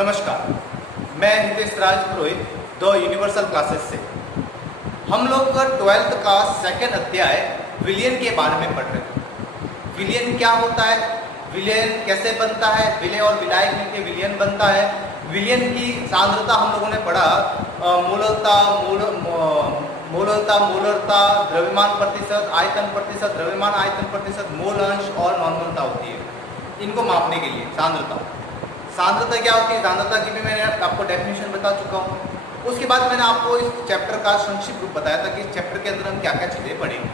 नमस्कार, मैं Hitesh Raj Purohit the universal classes से। हम लोग का 12th का सेकंड अध्याय विलियन के बारे में पढ़ रहे हैं। विलियन क्या होता है, विलियन कैसे बनता है, विलय और विलायक मिलकर विलियन बनता है। विलियन की सांद्रता हम लोगों ने पढ़ा, मूलरता, द्रव्यमान प्रतिशत, आयतन प्रतिशत, द्रव्यमान आयतन प्रतिशत, मोल अंश और नॉर्मलता होती है इनको मापने के लिए। सांद्रता क्या होती है, सांद्रता की भी मैंने आपको डेफिनेशन बता चुका हूँ। उसके बाद मैंने आपको इस चैप्टर का संक्षिप्त रूप बताया था कि इस चैप्टर के अंदर हम क्या क्या चीज़ें पढ़ेंगे।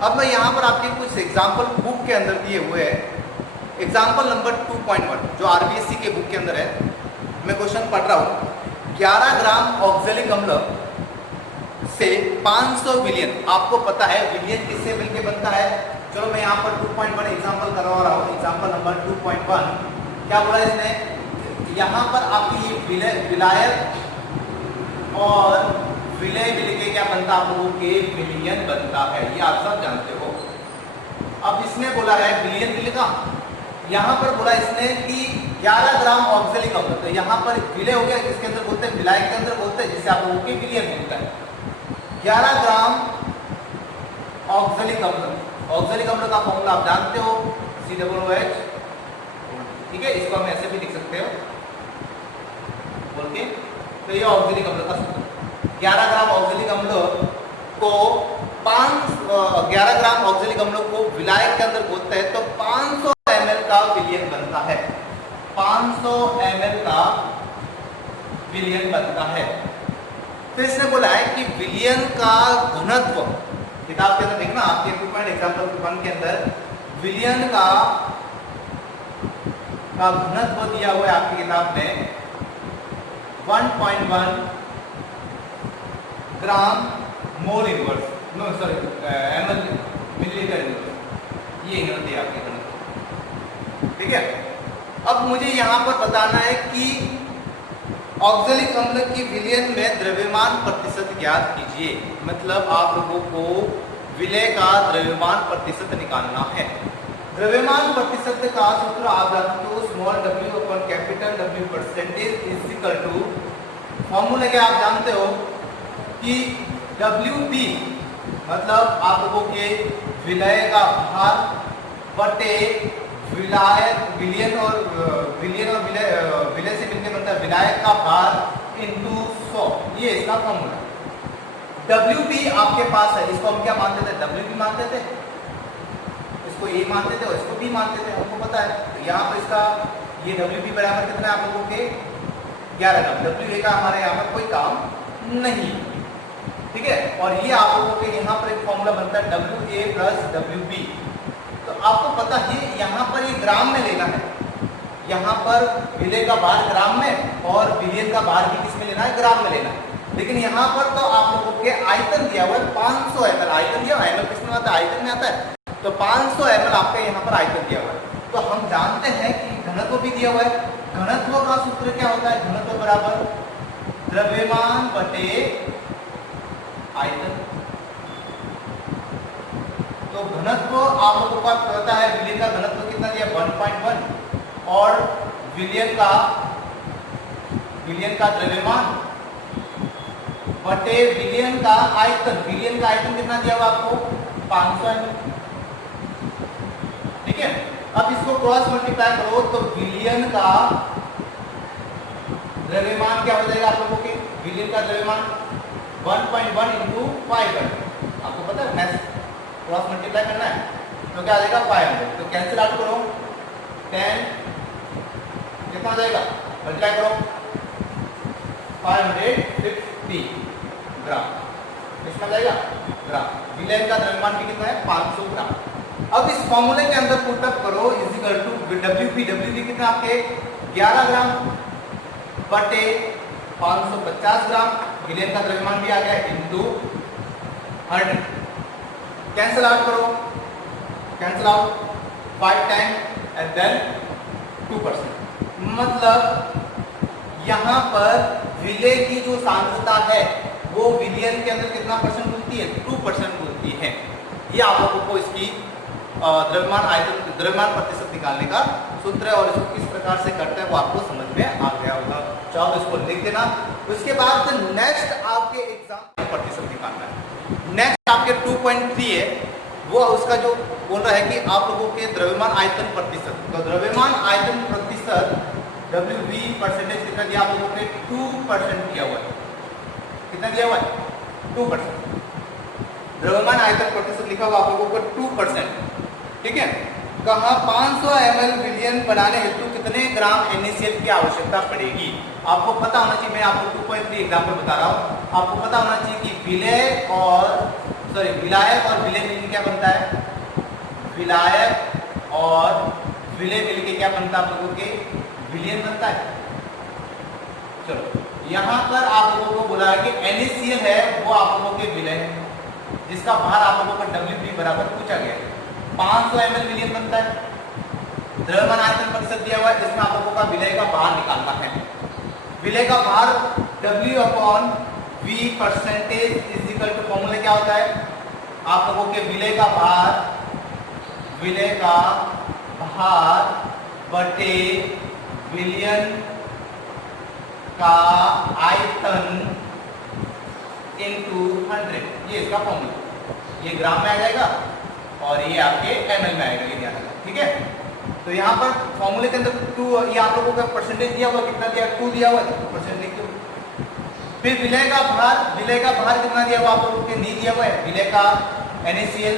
अब मैं यहाँ पर आपके कुछ एग्जाम्पल बुक के अंदर दिए हुए हैं। एग्जाम्पल नंबर 2.1 जो आरबीएससी के बुक के अंदर है, मैं क्वेश्चन पढ़ रहा हूँ। 11 ग्राम ऑक्जेलिक अम्ल से 500 विलियन, आपको पता है विलियन किससे मिलकर बनता है। चलो मैं यहाँ पर 2.1 एग्जाम्पल करवा रहा हूँ। एग्जाम्पल नंबर 2.1 क्या बोला इसने, यहाँ पर आपकी ये विलायक और विलय मिलके क्या बनता है, आप लोगों के विलियन बनता है, ये आप सब जानते हो। अब इसने बोला है विलियन मिलेगा, यहाँ पर बोला इसने कि 11 ग्राम ऑक्जेलिक अम्ल, तो यहाँ पर विलय हो गया, किसके अंदर बोलते हैं, विलायक के अंदर बोलते हैं, जिससे आप लोगों के विलियन मिलता है। 11 ग्राम ऑक्जेलिक अम्ल, ऑक्जेलिक अम्ल का फॉर्मूला आप जानते हो, COOH, ठीक है। इसको हम ऐसे भी लिख सकते हो बोल के, तो ये ऑक्जेलिक अम्ल का सूत्र। 11 ग्राम ऑक्जेलिक अम्ल को 11 ग्राम ऑक्जेलिक अम्ल को विलायक के अंदर बोलते हैं, तो 500 ml का विलियन बनता है। 500 ml का विलियन बनता है। तो इसने बोला है कि विलियन का घनत्व, किताब के अंदर देखना आपके एग्जाम्पल 1 के अंदर विलियन का घनत्व दिया हुआ है आपकी किताब में 1.1 gram mole inverse, no sorry ml millilitre inverse, ये घनत्व दिया आपके घनत्व, ठीक है। अब मुझे यहाँ पर बताना है कि ऑक्जेलिक अम्ल की विलयन में द्रव्यमान प्रतिशत ज्ञात कीजिए। मतलब आप लोगों को विलय का द्रव्यमान प्रतिशत निकालना है। द्रव्यमान प्रतिशत का सूत्र आप जानते हो, small w upon capital W percentage is equal to, formula क्या आप जानते हो कि WP मतलब आप लोगों के विलय का भार बटे विलयन और विलय से मिलकर बनता है विलायक का भार इंटू 100, ये इसका फॉर्मूला। WP आपके पास है, इसको हम क्या मानते थे, WP मानते थे, इसको A मानते थे और इसको B मानते थे, हमको पता है। तो यहाँ पर इसका ये WP बराबर कितना है आप लोगों के 11 ग्राम। WA का हमारे यहाँ पर कोई काम नहीं, ठीक है। और ये आप लोगों के यहाँ पर एक फॉर्मूला बनता है WA प्लस WB। तो आपको पता है यहाँ पर ये ग्राम में लेना है, यहाँ पर विलय का भार ग्राम में और विलियन का भार भी किस में लेना है, ग्राम में लेना है। लेकिन यहाँ पर तो आप लोगों के आयतन दिया हुआ है 500 ml, आयतन दिया, ml किस में आता है, आयतन में आता है, तो 500 ml आपका यहाँ पर आयतन दिया हुआ है। तो हम जानते हैं कि घनत्व भी दिया हुआ है। घनत्व का सूत्र क्या होता है, घनत्व बराबर द्रव्यमान बटे आयतन। तो घनत्व आप लोगों को पता है, विलियन का घनत्व कितना दिया 1.1 और विलियन का द्रव्यमान बटे विलियन का आयतन। विलियन का आयतन कितना दिया हुआ आपको 500 ml, ठीक है। अब इसको क्रॉस मल्टीप्लाई करो तो विलियन का द्रव्यमान क्या हो जाएगा आप लोगों के, विलियन का द्रव्यमान 1.1 इंटू 500, आपको पता है मैथ क्रॉस मल्टीप्लाई करना है, तो क्या आ जाएगा 500। तो कैंसिल आउट करो, 10 कितना आ जाएगा, मल्टीप्लाई करो 550 ग्राम, कितना जाएगा ग्राम। विलयन का द्रव्यमान भी कितना है 500 ग्राम। अब इस फॉर्मूले के अंदर पुटअप करो इज इक्वल टू WP कितना आपके 11 ग्राम बटे 550 ग्राम, विलयन का द्रव्यमान भी आ गया इंटू 100। कैंसिल आउट करो, cancel out 5 time and then 2%। मतलब यहाँ पर विलय की जो सांद्रता है वो विलियन के अंदर कितना परसेंट मिलती है, 2% मिलती है। ये आप लोगों को इसकी द्रव्यमान प्रतिशत निकालने का सूत्र है और इसको किस प्रकार से करता है वो आपको समझ में आ गया होगा। चाहो इसको लिख देना। उसके बाद नेक्स्ट आपके एग्जाम प्रतिशत निकालना है। नेक्स्ट आपके 2.3 है, वो उसका जो बोल रहा है कि आप लोगों के द्रव्यमान आयतन प्रतिशत। तो द्रव्यमान आयतन प्रतिशत WV परसेंटेज कितना दिया आप लोगों के 2% दिया हुआ है। कितना दिया हुआ है 2%। द्रव्यमान आयतन प्रतिशत लिखा हुआ आप लोगों को 2%। ठीक है, कहा 500 ml विलयन बनाने हेतु कितने ग्राम NaCl की आवश्यकता पड़ेगी। आपको पता होना चाहिए, मैं आपको 2.3 एग्जाम्पल बता रहा हूँ, आपको पता होना चाहिए कि विलायक और विलय मिलकर क्या बनता है। विलायक और विलय मिलकर क्या बनता है आप लोगों के विलयन बनता है। चलो यहाँ पर आप लोगों को बोला है कि NaCl है वो आप लोगों के विलय है, जिसका भार आप लोगों का WV बराबर पूछा गया है। 500 ml विलयन बनता है। द्रव्यमान आयतन प्रतिशत दिया हुआ है, जिसमें आप लोगों का विलय का भार निकालना है। विलय का भार W/V percentage is equal to formula क्या होता है आप लोगों के विलय का भार बटे विलयन का आयतन इनटू 100। ये इसका फॉर्मूला, ये ग्राम में आ जाएगा और ये आपके ml में आएगा, ये ध्यान रखना। ठीक है, तो यहाँ पर फॉर्मूले के अंदर 2, ये आप लोगों का परसेंटेज दिया हुआ कितना दिया 2 दिया हुआ है, परसेंट लिख दो। फिर विलय का भार कितना दिया हुआ आप लोगों के नहीं दिया हुआ है। विलय का NaCl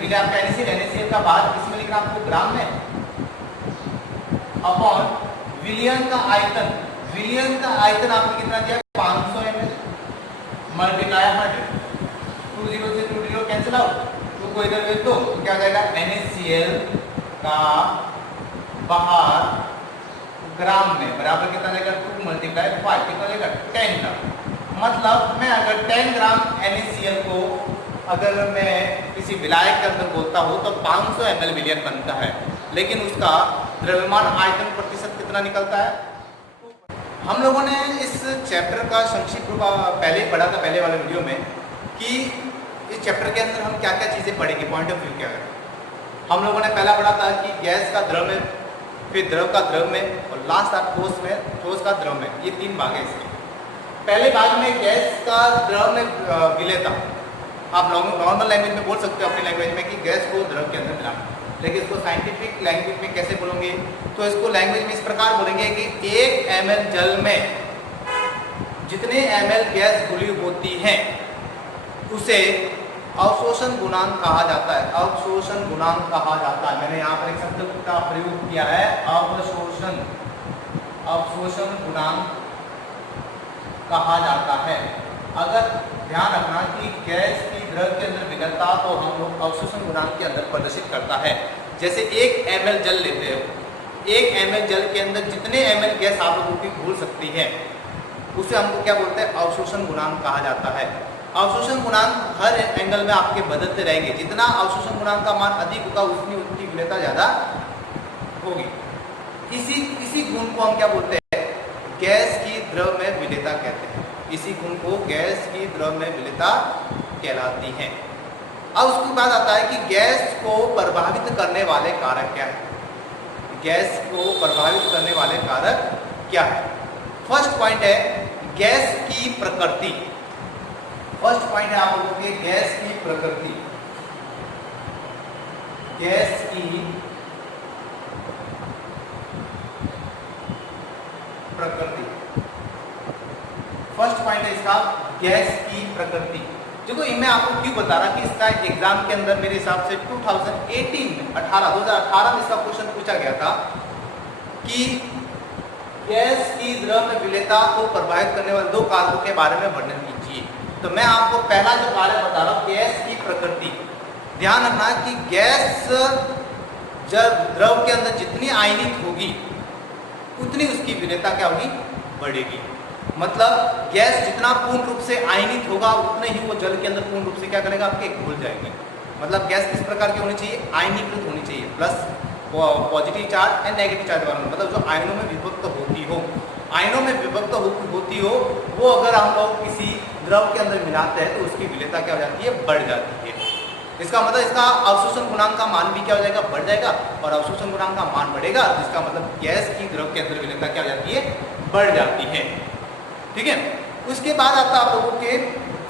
विलय आपका NaCl का भार किसमें लिखना आपको ग्राम में, अपॉन विलयन का आयतन आपने कितना दिया 500 ml मल्टीप्लाई 100। 20 से 20 कैंसिल आउट, तो कोई इधर भेज दो तो क्या हो जाएगा NaCl का भार ग्राम में बराबर कितना देगा 2 मल्टीप्लाई 5 कितना देगा 10 ग्राम। मतलब मैं अगर 10 ग्राम NaCl को अगर मैं किसी विलायक के अंदर बोलता हूँ तो 500 ml विलयन बनता है, लेकिन उसका द्रव्यमान आयतन प्रतिशत कितना निकलता है। हम लोगों ने इस चैप्टर का संक्षिप्त रूप पहले ही पढ़ा था पहले वाले वीडियो में कि इस चैप्टर के अंदर हम क्या क्या चीज़ें पढ़ेंगे, पॉइंट ऑफ व्यू क्या है। हम लोगों ने पहला पढ़ा था कि गैस का द्रव में, फिर द्रव का द्रव में, और लास्ट था ठोस का द्रव में। ये 3 भाग है इसके। पहले भाग में गैस का द्रव में विलय था। आप नॉर्मल लैंग्वेज में बोल सकते हो अपनी लैंग्वेज में कि गैस को द्रव के अंदर मिलाना, लेकिन इसको साइंटिफिक लैंग्वेज में कैसे बोलेंगे, तो इसको लैंग्वेज में इस प्रकार बोलेंगे कि 1 ml जल में जितने ml गैस घुली होती हैं उसे अवशोषण गुणांक कहा जाता है। अवशोषण गुणांक कहा जाता है। मैंने यहाँ पर एक शब्द का प्रयोग किया है, अवशोषण गुणांक कहा जाता है। अगर ध्यान रखना कि गैस की द्रव के अंदर विलयनता तो हम लोग अवशोषण गुणांक के अंदर प्रदर्शित करता है। जैसे 1 ml जल लेते हो, 1 ml जल के अंदर जितने ml गैस आप लोगों की घुल सकती है उसे हमको क्या बोलते हैं, अवशोषण गुणांक कहा जाता है। अवशोषण गुणांक हर एंगल में आपके बदलते रहेंगे। जितना अवशोषण गुणांक का मान अधिक होगा उतनी उनकी विलयनता ज़्यादा होगी। इसी गुण को हम क्या बोलते हैं, गैस की द्रव में विलयनता कहते हैं। इसी गुण को गैस की द्रव में विलयनता कहलाती है। अब उसके बाद आता है कि गैस को प्रभावित करने वाले कारक क्या है। गैस को प्रभावित करने वाले कारक क्या है। फर्स्ट पॉइंट है गैस की प्रकृति। फर्स्ट पॉइंट है आप लोगों के गैस की प्रकृति। गैस की प्रकृति फर्स्ट पॉइंट है इसका, गैस की प्रकृति। देखो ये मैं आपको क्यों बता रहा कि इसका एग्जाम के अंदर मेरे हिसाब से 2018 में 2018 में इसका क्वेश्चन पूछा गया था कि गैस की द्रव में विलयनता को प्रभावित करने वाले 2 कारकों के बारे में वर्णन कीजिए। तो मैं आपको पहला जो कार्य बता रहा हूँ गैस की प्रकृति। ध्यान रखना कि गैस जब द्रव के अंदर जितनी आयनित होगी उतनी उसकी विलयनता क्या होगी, बढ़ेगी। मतलब गैस जितना पूर्ण रूप से आयनित होगा उतने ही वो जल के अंदर पूर्ण रूप से क्या करेगा, आपके घुल जाएगी। मतलब गैस किस प्रकार की होनी चाहिए, आयनीकृत होनी चाहिए, plus positive charge and negative charge वाला, मतलब जो आयनों में विभक्त होती हो। आयनों में विभक्त होती हो वो अगर हम लोग किसी द्रव के अंदर मिलाते हैं तो उसकी विलयनता क्या हो जाती है, बढ़ जाती है। इसका मतलब इसका अवशोषण गुणांक का मान भी क्या हो जाएगा, बढ़ जाएगा, और अवशोषण गुणांक का मान बढ़ेगा तो इसका मतलब गैस की द्रव के अंदर विलेयता क्या हो जाती है, बढ़ जाती है। ठीक है, उसके बाद आता है आप लोगों के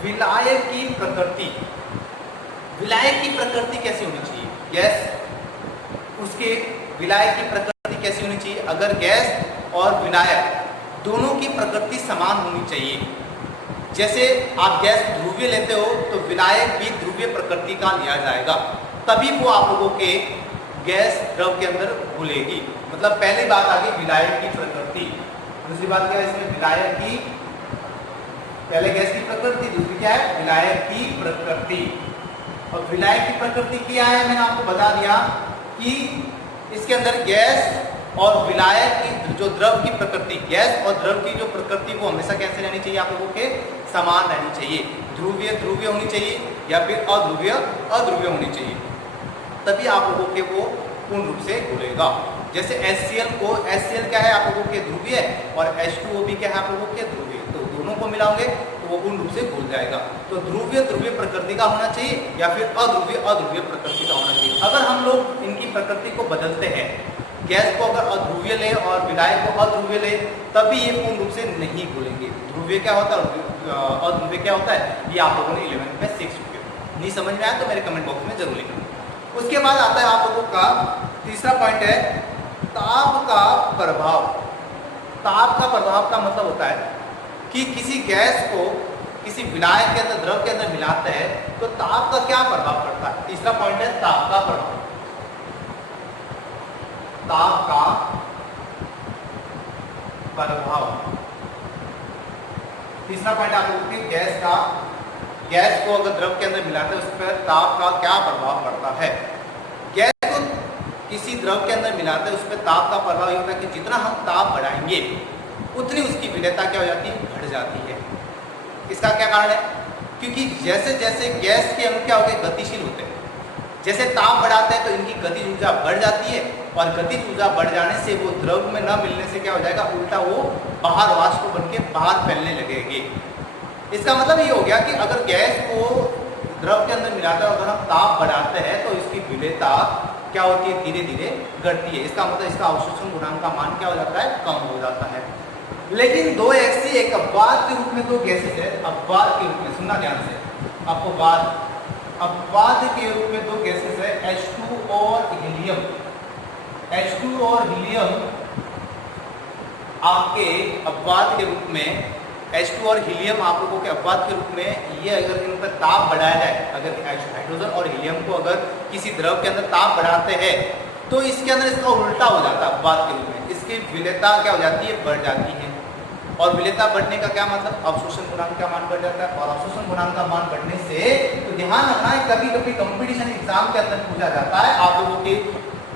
विलायक की प्रकृति। विलायक की प्रकृति कैसी होनी चाहिए, गैस उसके विलायक की प्रकृति कैसी होनी चाहिए, अगर गैस और विलायक दोनों की प्रकृति समान होनी चाहिए। जैसे आप गैस ध्रुवीय लेते हो तो विलायक भी ध्रुवीय प्रकृति का लिया जाएगा, तभी वो आप लोगों के गैस द्रव के अंदर घुलेगी। मतलब पहली बात आ गई विलायक की प्रकृति, दूसरी बात क्या है इसमें, विलायक की, पहले गैस की प्रकृति, दूसरी क्या है, विलायक की प्रकृति। और विलायक की प्रकृति क्या है, मैंने आपको बता दिया कि इसके अंदर गैस और विलायक की जो द्रव की प्रकृति, गैस और द्रव की जो प्रकृति वो हमेशा कैसे रहनी चाहिए, आप लोगों के समान रहनी चाहिए। ध्रुवीय ध्रुवीय होनी चाहिए या फिर अध्रुवीय अध्रुवीय होनी चाहिए, तभी आप लोगों के वो पूर्ण रूप से घुलेगा। जैसे HCl को, HCl क्या है आप लोगों के ध्रुवीय और H2O भी क्या है आप लोगों के ध्रुवीय, तो दोनों को मिलाओगे तो वो पूर्ण रूप से घुल जाएगा। तो ध्रुवीय ध्रुवीय प्रकृति का होना चाहिए या फिर अध्रुवीय अध्रुवीय प्रकृति का होना चाहिए। अगर हम लोग इनकी प्रकृति को बदलते हैं, गैस को अगर अध्रुवीय ले और विलायक को अध्रुवीय ले, तभी ये पूर्ण रूप से नहीं घुलेंगे। ध्रुवीय क्या होता है, अध्रुवीय क्या होता है, ये आप लोगों ने 11th में सीख चुके हो। नहीं समझ में आया तो मेरे कमेंट बॉक्स में जरूर लिखना। उसके बाद आता है आप लोगों का तीसरा पॉइंट है ताप का प्रभाव। ताप का प्रभाव का मतलब होता है कि किसी गैस को किसी विलायक के अंदर, द्रव के अंदर मिलाते हैं तो ताप का क्या प्रभाव पड़ता है। तीसरा पॉइंट है ताप का प्रभाव। ताप का प्रभाव, तीसरा पॉइंट आप लोगों के गैस का, गैस को अगर द्रव के अंदर मिलाते हैं उस पर ताप का क्या प्रभाव पड़ता है। गैस को किसी द्रव के अंदर मिलाते हैं उस पर ताप का प्रभाव ये होता है कि जितना हम ताप बढ़ाएंगे उतनी उसकी विलेयता क्या हो जाती है, बढ़ जाती है। इसका क्या कारण है, क्योंकि जैसे जैसे गैस के अणु क्या होते हैं, गतिशील होते हैं, जैसे ताप बढ़ाते हैं तो इनकी गतिज ऊर्जा बढ़ जाती है, और गतिज ऊर्जा बढ़ जाने से वो द्रव में न मिलने से क्या हो जाएगा, उल्टा वो बाहर वाष्प बन के बाहर फैलने लगेगी। इसका मतलब ये हो गया कि अगर गैस को द्रव के अंदर मिलाते हैं, अगर हम ताप बढ़ाते हैं तो इसकी विलेयता क्या होती है, धीरे धीरे घटती है। इसका मतलब इसका अवशोषण गुणांक का मान क्या हो जाता है, कम हो जाता है। लेकिन दो एक्सी एक अपवाद के रूप में दो गैसेज है, अपवाद के रूप में, सुनना ध्यान से, अपवाद के रूप में दो गैसेज है, H2 और हीलियम। H2 और हीलियम आपके अपवाद के रूप में, H2 और हीलियम आप लोगों के अपवाद के रूप में, ये अगर इन पर ताप बढ़ाया जाए, अगर हाइड्रोजन और हीलियम को अगर किसी द्रव के अंदर ताप बढ़ाते हैं तो इसके अंदर इसका उल्टा हो जाता है, अपवाद के रूप में इसकी विलेयता क्या हो जाती है, बढ़ जाती है। और विलेयता बढ़ने का क्या मतलब, अवशोषण गुणांक का मान बढ़ जाता है। और अवशोषण गुणांक का मान बढ़ने से तो ध्यान रखना है, कभी कभी कंपटीशन एग्जाम के अंदर पूछा जाता है, आप लोगों के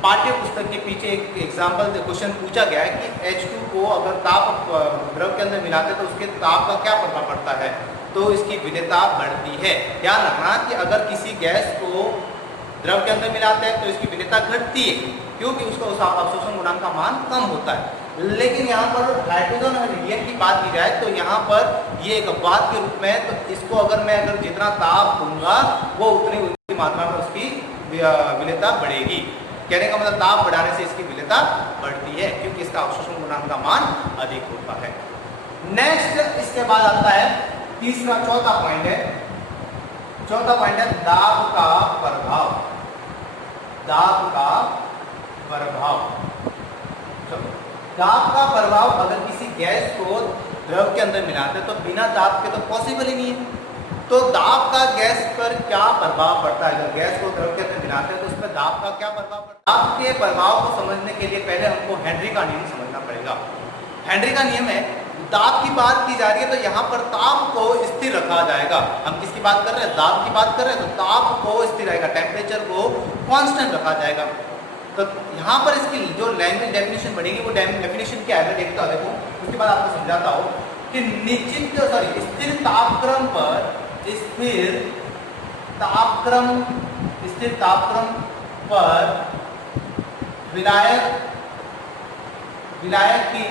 पाठ्य पुस्तक के पीछे एक एग्जाम्पल क्वेश्चन पूछा गया है कि H2 को अगर ताप द्रव के अंदर मिलाते तो उसके ताप का क्या प्रभाव पड़ता है, तो इसकी विलेयता बढ़ती है। ध्यान रखना कि अगर किसी गैस को द्रव के अंदर मिलाते हैं तो इसकी विलेयता घटती है, क्योंकि उसका अवशोषण गुणांक का मान कम होता है। लेकिन यहाँ पर हाइड्रोजन और हीलियम की बात की जाए तो यहाँ पर ये एक अपवाद के रूप में, तो इसको अगर जितना ताप दूंगा वो उतनी मात्रा में उसकी विलेयता बढ़ेगी। कहने का मतलब ताप बढ़ाने से इसकी विलेयता बढ़ती है, क्योंकि इसका अवशोषण गुणांक का मान अधिक होता है। नेक्स्ट इसके बाद आता है चौथा पॉइंट है दाब का प्रभाव। दाब का प्रभाव अगर किसी गैस को द्रव के अंदर मिलाते हैं तो बिना दाब के तो पॉसिबल ही नहीं है। तो दाब का गैस पर क्या प्रभाव पड़ता है, अगर गैस को द्रव के अंदर मिलाते हैं तो उस पर दाब का क्या प्रभाव पड़ता है। दाब के प्रभाव को समझने के लिए पहले हमको हेनरी का नियम समझना पड़ेगा। हेनरी का नियम है, दाब की बात की जा रही है तो यहाँ पर ताप को स्थिर रखा जाएगा। हम किसकी बात कर रहे हैं, दाब की बात कर रहे हैं, तो ताप को स्थिर रहेगा, टेम्परेचर को कांस्टेंट रखा जाएगा। तो यहाँ पर इसकी जो लैंग्वेज डेफिनेशन बढ़ेगी वो डेफिनेशन क्या है, देखता हूँ, देखो उसके बाद आपको समझाता हूँ कि स्थिर तापक्रम पर विलायक की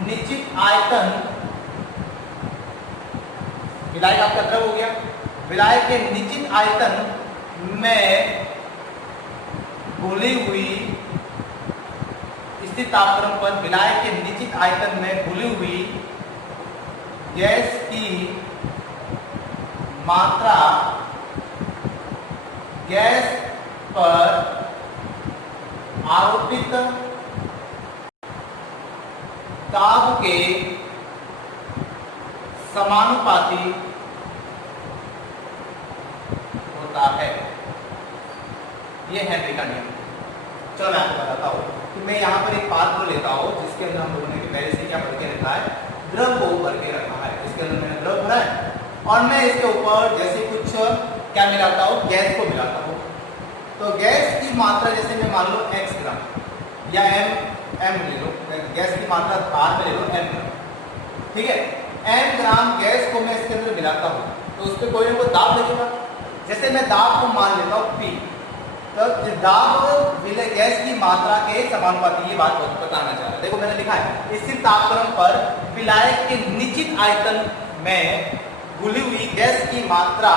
निश्चित आयतन, विलायक आपका द्रव हो गया, विलायक के निश्चित आयतन में घुली हुई स्थिर तापक्रम पर विलायक के निश्चित आयतन में घुली हुई गैस की मात्रा गैस पर आरोपित दाब के समानुपाती होता है। ये हेनरी का नियम। चलो मैं आपको बताता हूँ कि मैं यहाँ पर एक पात्र लेता हूँ जिसके अंदर हम लोगों ने पहले से क्या भर के रखा है, द्रव को भर के रखा है। इसके अंदर मैंने द्रव भरा है और मैं इसके ऊपर जैसे कुछ क्या मिलाता हूँ, गैस को मिलाता हूँ। तो गैस की मात्रा जैसे मैं मान लो x ग्राम या m ले लो, गैस की मात्रा भार में ले लो m ग्राम, ठीक है। m ग्राम गैस को मैं इसके अंदर मिलाता हूँ तो उस पर कोई ना कोई दाब लगेगा। जैसे मैं दाब को मान लेता हूँ P, तो दाब गैस की मात्रा के समानुपाती, ये बात बताना चाह रहा है। देखो मैंने लिखा है स्थिर तापक्रम पर विलायक के निश्चित आयतन में घुली हुई गैस की मात्रा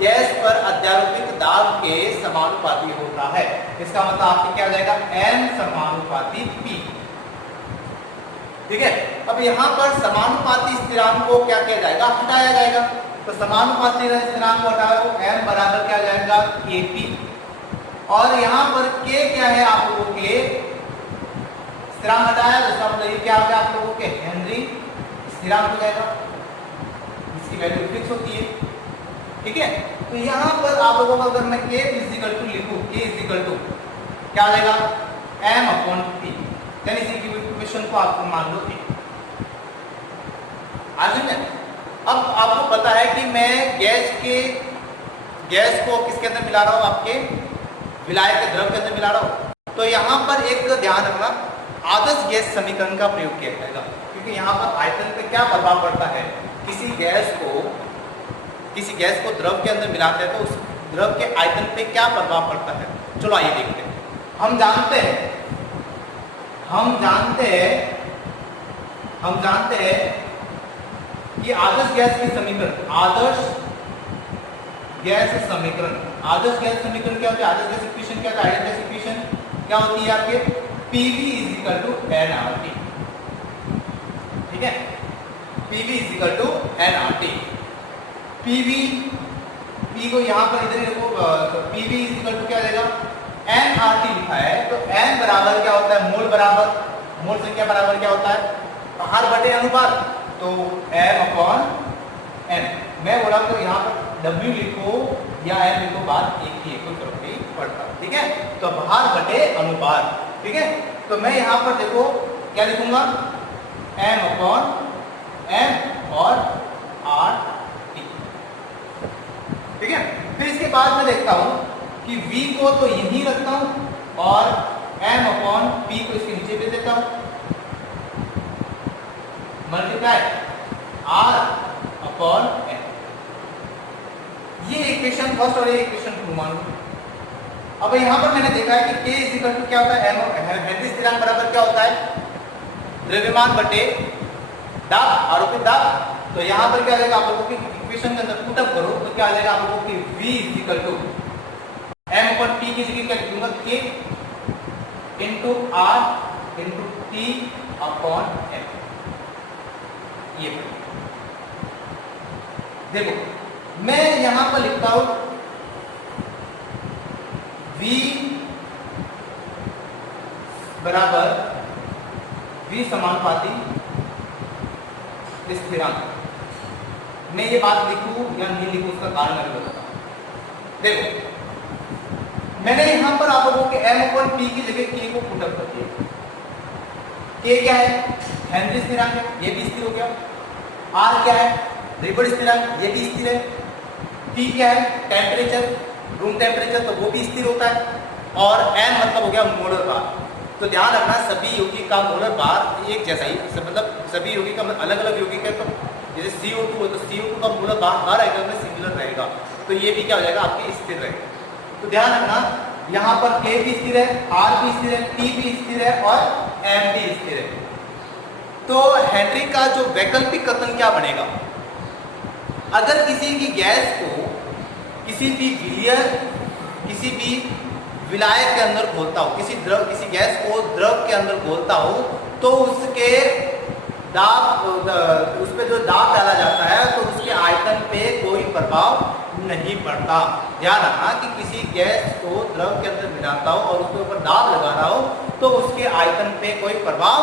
गैस पर अध्यारोपित दाब के समानुपाती होता है। इसका मतलब आपके क्या आ जाएगा, m समानुपाती P, ठीक है। अब यहाँ पर समानुपाती स्थिरांक को क्या किया जाएगा, हटाया जाएगा। तो समानुपाती स्थिरांक को हटाया तो m बराबर क्या आ जाएगा, Kp। और यहाँ पर K क्या है आप लोगों के, स्थिरांक हटाया तो इसका मतलब ये क्या हो गया आप लोगों के, हेनरी स्थिरांक हो जाएगा, इसकी वैल्यू फिक्स होती है, ठीक है। तो यहाँ पर आप लोगों को अगर मैं K इक्वल टू लिखूं, K इक्वल टू क्या आ जाएगा, m अपॉन P, यानी इसी की इक्वेशन को आपको मान लो P। आज में अब आपको पता है कि मैं गैस को किसके अंदर मिला रहा हूँ, आपके विलायक के द्रव के अंदर मिला रहा हूँ। तो यहाँ पर एक ध्यान रखना, आदर्श गैस समीकरण का प्रयोग किया जाएगा, क्योंकि यहाँ पर आयतन पे क्या प्रभाव पड़ता है। किसी गैस को द्रव के अंदर मिलाते हैं तो उस द्रव के आयतन पे क्या प्रभाव पड़ता है। चलो आइए देखते हैं। हम जानते हैं कि आदर्श गैस के समीकरण, आदर्श गैस समीकरण क्या होता है, आदर्श गैस इक्वेशन क्या होता है, आइडियल गैस इक्वेशन क्या होती है आपके, PV इक्वल टू nRT, ठीक है। PV equal to nRT, P को यहाँ पर इधर देखो, PV इक्वल टू क्या देगा, nRT लिखा है। तो n बराबर क्या होता है, मोल संख्या बराबर क्या होता है, भार बटे अनुपात, तो m अपॉन n। मैं बोला तो यहाँ पर W लिखो या m लिखो, बात एक ही है, कोई फर्क नहीं पड़ता, ठीक है। तो भार बटे अनुपात, ठीक है। तो मैं यहाँ पर देखो क्या लिखूंगा, m अपॉन m और RT, ठीक है। फिर इसके बाद मैं देखता हूँ कि V को तो यही रखता हूँ और m अपॉन P को इसके नीचे दे देता हूँ, मल्टीप्लाई R अपॉन n। ये इक्वेशन फर्स्ट और ये इक्वेशन टू मान लो। अब यहाँ पर मैंने देखा है कि K इक्वल टू क्या होता है, हेनरी स्थिरांक बराबर क्या होता है, द्रव्यमान बटे दाब, आरोपित दाब। तो यहाँ पर क्या आ जाएगा, आप लोगों की इक्वेशन के अंदर पुटअप करो तो क्या आ जाएगा आप लोगों की, V equal to m upon P की जगह क्या लिखूंगा, K into R into T upon m। ये देखो मैं यहां पर लिखता हूं V बराबर V समानुपाती स्थिरांक। मैं ये बात लिखूं या नहीं लिखूं उसका कारण मैं बताता हूं। देखो मैंने यहां पर आप लोगों के m अपॉन P की जगह K को पुटअप कर दिया। K क्या है, हेनरी स्थिरांक है, ये भी स्थिर हो गया। R क्या है, रिबर्ड स्थिरांक, ये भी स्थिर है। T क्या है, टेम्परेचर, रूम टेम्परेचर, तो वो भी स्थिर होता है। और m मतलब हो गया मोलर बार। तो ध्यान रखना सभी यौगिक का मोलर बार एक जैसा ही, मतलब सभी यौगिक का अलग अलग यौगिक है। तो जैसे CO2 है तो CO2 का मोलर बार हर आइटम में सिमिलर रहेगा, तो ये भी क्या हो जाएगा आपकी स्थिर रहेगा। तो ध्यान रखना यहाँ पर K भी स्थिर है, R भी स्थिर है, T भी स्थिर है और M भी स्थिर है। तो हेनरी का जो वैकल्पिक कथन क्या बनेगा? अगर किसी की गैस को किसी भी विलय, किसी भी विलायक के अंदर घोलता हो, किसी गैस को द्रव के अंदर घोलता हो, तो उसके दाब, उस पर जो दाब डाला जाता है तो उसके आयतन पे कोई प्रभाव नहीं पड़ता। ध्यान रखना कि किसी गैस को द्रव के अंदर मिलाता हो और उसके ऊपर दाब लगा रहा हो तो उसके आयतन पे कोई प्रभाव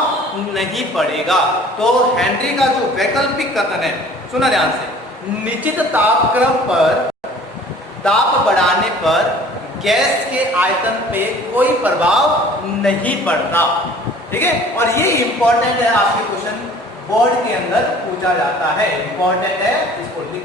नहीं पड़ेगा। तो हेनरी का जो वैकल्पिक कथन है, सुना ध्यान से, निश्चित तापक्रम पर दाब बढ़ाने पर गैस के आयतन पे कोई प्रभाव नहीं पड़ता। ठीक है, और ये इंपॉर्टेंट है, आपके क्वेश्चन बोर्ड के अंदर पूछा जाता है, इंपॉर्टेंट है, इसको लिख